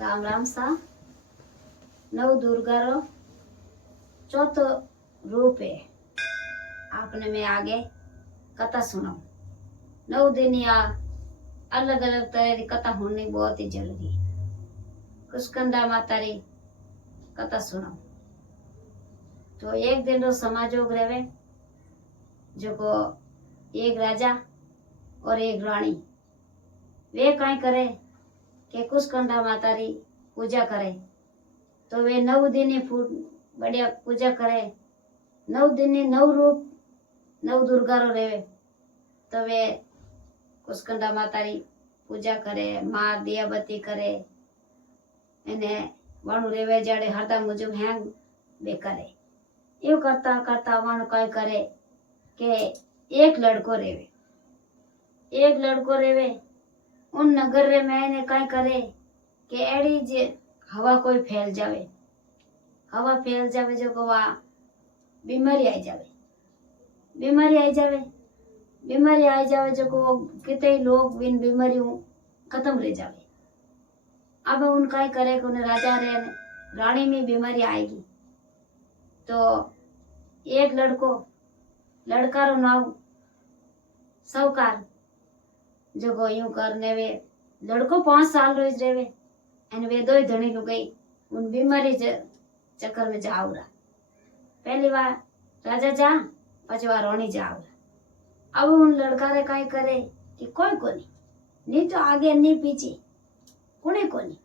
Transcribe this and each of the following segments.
राम राम सा नव दुर्गा रो चौथो रूप है। आपने मैं आगे कथा सुनाऊं। नौ दिन या अलग अलग तरह की कथा होनी बहुत ही जरूरी है। कुशकंडा माता री कथा सुनाऊं। तो एक दिन रो समाजोग रहे जो को एक राजा और एक रानी वे कई करे के कुशकंडा माता री पूजा करे। तो वे 9 दिन बढ़िया पूजा करे। 9 दिन 9 रूप 9 दुर्गा रो रेवे। तो वे कुशकंडा माता री पूजा करे, मार दिया बत्ती करे, एने वाणु रेवे जड़े हरदा मुजुब हैंग बे करे। यो करता करता वाणु कई करे के एक लड़को रेवे उन नगर रे मैंने कई करे के एड़ी जे हवा कोई फैल जावे जो को वा बीमारी आई जावे जो को कितने लोग बिन बीमारी खत्म रह जावे। अब उन काय करे कि उन्हें राजा रे रानी में बीमारी आएगी। तो एक लड़का रो नाव साहूकार जो को यूं करने वे लड़को 5 साल रोज रेवे एन वे दो धनी लुगाई उन बीमारी चक्कर में जावरा। पहली बार राजा जा पांच बार रानी जावरा। अब उन लड़का रे काय करे कि कोई कोनी नी तो आगे नी पीछे कोने कोनी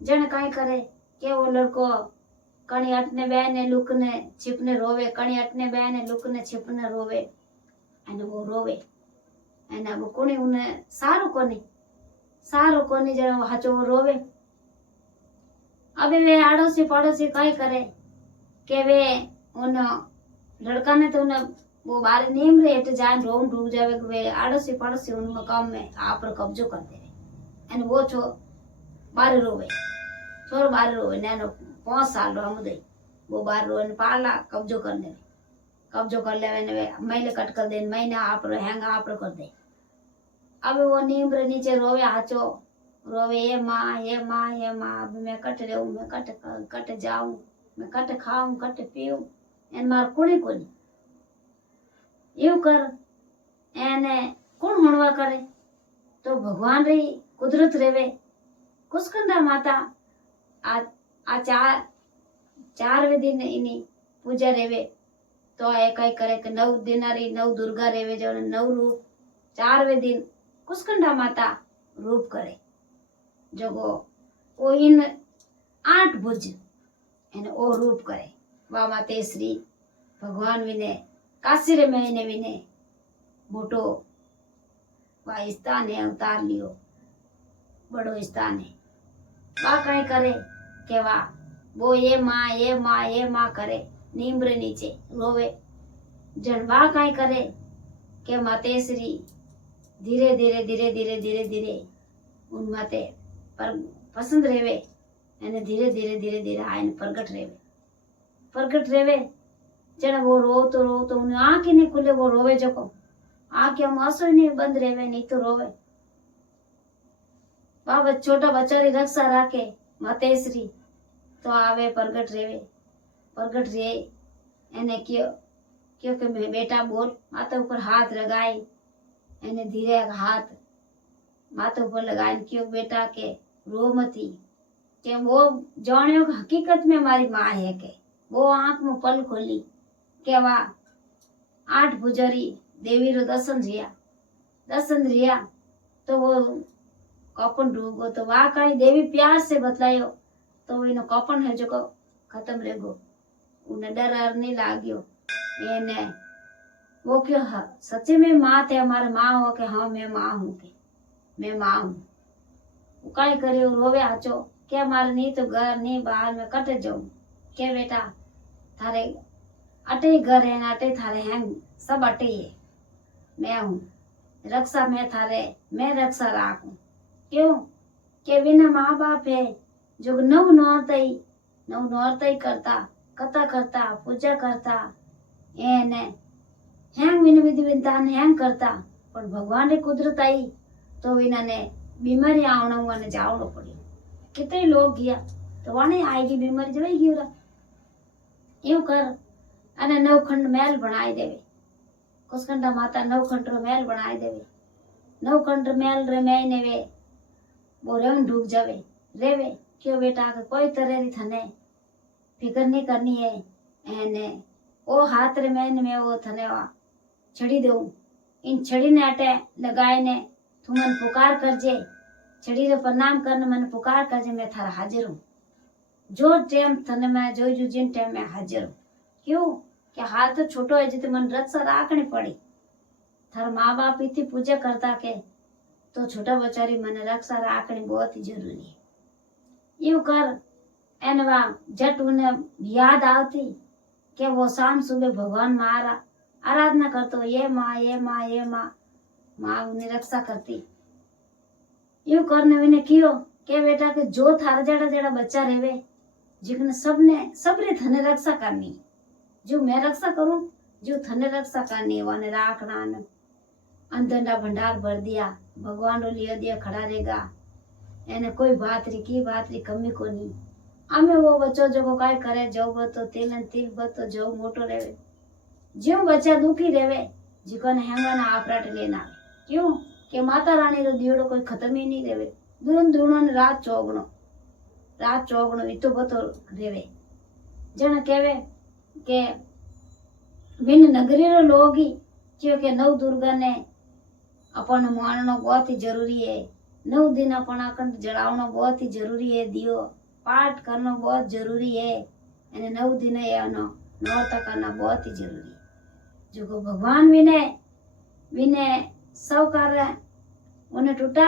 जन काय करे के वो लड़को कणी अटने बहने लुकने छिपने रोवे, कणी अटने बहने लुकने छिपने रोवे एन वो रोवे एन अब कोनी उन्हें सारो कोनी जन हचो रोवे। अबे वे आड़ोसी पड़ोसी काय करे के वे उन लड़का ने तो उन्हें वो बारे नीम रे हट जान रोम डूब जावे कि वे आड़ोसी पड़ोसी उन मकाम में आप पर कब्जो कर दे एन वो छो बारे रोवे छोरो बारे रोवे नैनो 5 साल रो हमदे वो बारे रोवे ने पाला कब्जो कर लेवे ने वे मैले कट कर दे महीना आप रो हैंगा आप रो कर दे। अब वो नीम रे नीचे रोवे हाचो रोवे ये माँ अब मैं कट रहूं, मैं कट जाऊं, मैं कट खाऊं कट पीऊं एन मार कुणी कोनी यू कर एने कौन होनवा करे। तो भगवान री कुदरत रेवे कुशकंडा माता आ चारवे दिन इनी पूजा रेवे। तो एक करे कि 9 दिन री 9 दुर्गा रेवे जो 9 रूप 4वें दिन कुशकंडा माता रूप करे जो वो इन 8 भुज इन ओ रूप करे। वा माते श्री भगवान विने काशी रे महीने विने मोटो वा स्थान है अवतार लियो बड़ो स्थान है। वा कहीं करे के वा वो ये माँ करे नीम रे नीचे रोवे जन वा कहीं करे के मातेश्री धीरे धीरे उन माते पर पसंद रेवे एने धीरे धीरे आयन प्रगट रेवे जन वो रो तो उन्हें आँख ही नहीं खुले वो रोवे जो को आँख हम आंसू नहीं बंद रेवे नहीं तो रोवे। बाबा छोटा बच्चा री रक्षा राखे मातेश्री तो आवे प्रगट रे एने क्योंकि मैं बेटा बोल माता ऊपर हाथ लगाए एने धीरे हाथ माता ऊपर लगाए क्यों बेटा के रो मती के वो जानियो हकीकत में हमारी माँ है के वो आंख में पल खोली के वा 8 भुजरी देवी रो दर्शन रिया तो वो कपन डूबो तो वा कहीं देवी प्यार से बतलायो तो वो इनो कपन है जो को खत्म रेगो उन्हें डर नहीं लाग्यो एने वो क्यों सच्चे में माँ थे हमारे माँ हो के हाँ मैं माँ हूँ वो कहीं करे रोवे आचो क्या मारे नहीं तो घर नहीं बाहर में कट जाऊं क्या बेटा थारे अटे घर है ना अटे थारे हैं सब अटे है मैं हूँ रक्षा मैं रक्षा राखूं क्यों के बिना माँ बाप है जो नव नौरतई करता कथा करता पूजा करता एने हैंग विन विधि विधान हैंग करता पर भगवान री कुदरत आई तो विना ने बीमारी आवणो जावणो पड़ियो कितने लोग गया तो वाने आएगी बीमारी जवाई गई उरा यूं कर अने नवखंड महल बनाई देवे कुसकंडा माता नवखंड रो महल बनाई देवे नवखंड महल रे मैंने वे वो रंग डूब जावे रेवे क्यों बेटा के कोई तरह री थने फिकर नहीं करनी है एने ओ हाथ रे मैंने में वो थने वा छड़ी देऊं इन छड़ी ने अटे लगाए ने तू मन पुकार कर जे छड़ी रे प्रणाम करने मन पुकार कर जे मैं थारा हाजिर हूँ जो टाइम थने मैं जो जिन टाइम में हाजिर हूँ क्यों कि हाल तो छोटो है जिते मन रक्षा राखनी पड़ी थार माँ बाप इतनी पूजा करता के तो छोटा बचारी मन रक्षा राखनी बहुत ही जरूरी है यूं कर एनवा जट उन्हें याद आती कि वो शाम सुबह भगवान मारा आराधना करतो ये माँ ये माँ ये माँ माँ उन्हें रक्षा करती यूं करने विने कियो के बेटा के जो थारा जड़ा जड़ा बच्चा रेवे जिकने सबने थने रक्षा करनी जो मैं रक्षा करूं जो थने रक्षा करनी वाने राखना ने अंदर भंडार भर दिया भगवान रो लिया दिया खड़ा रहेगा एने कोई बात री कमी को नहीं आमे वो बच्चो जो काय करे जो बतो तिल बतो जो मोटो रेवे जो बच्चा दुखी रेवे जिकोने हेंगा ना आपराट लेना क्यों के माता रानी रो दियोड़ो कोई खत्म ही नहीं रेवे दून दूनो ने रात चौगणो इतो बतो रेवे जण केवे के बिन नगरी रो लोग ही क्योंकि नव दुर्गा ने अपन माननो बहुत ही जरूरी है 9 दिन अपन अखंड जलावनो बहुत ही जरूरी है दियो पाठ करना बहुत जरूरी है एने 9 दिन यानो नौता करना बहुत ही जरूरी है जो को भगवान विने सब कार्य उन्हें टूटा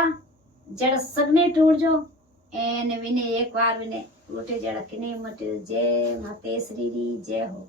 जड़ सगने टूट जो एने विने एक बार विने टूटे जड़ किने मटे जय मातेश्वरी री जय हो।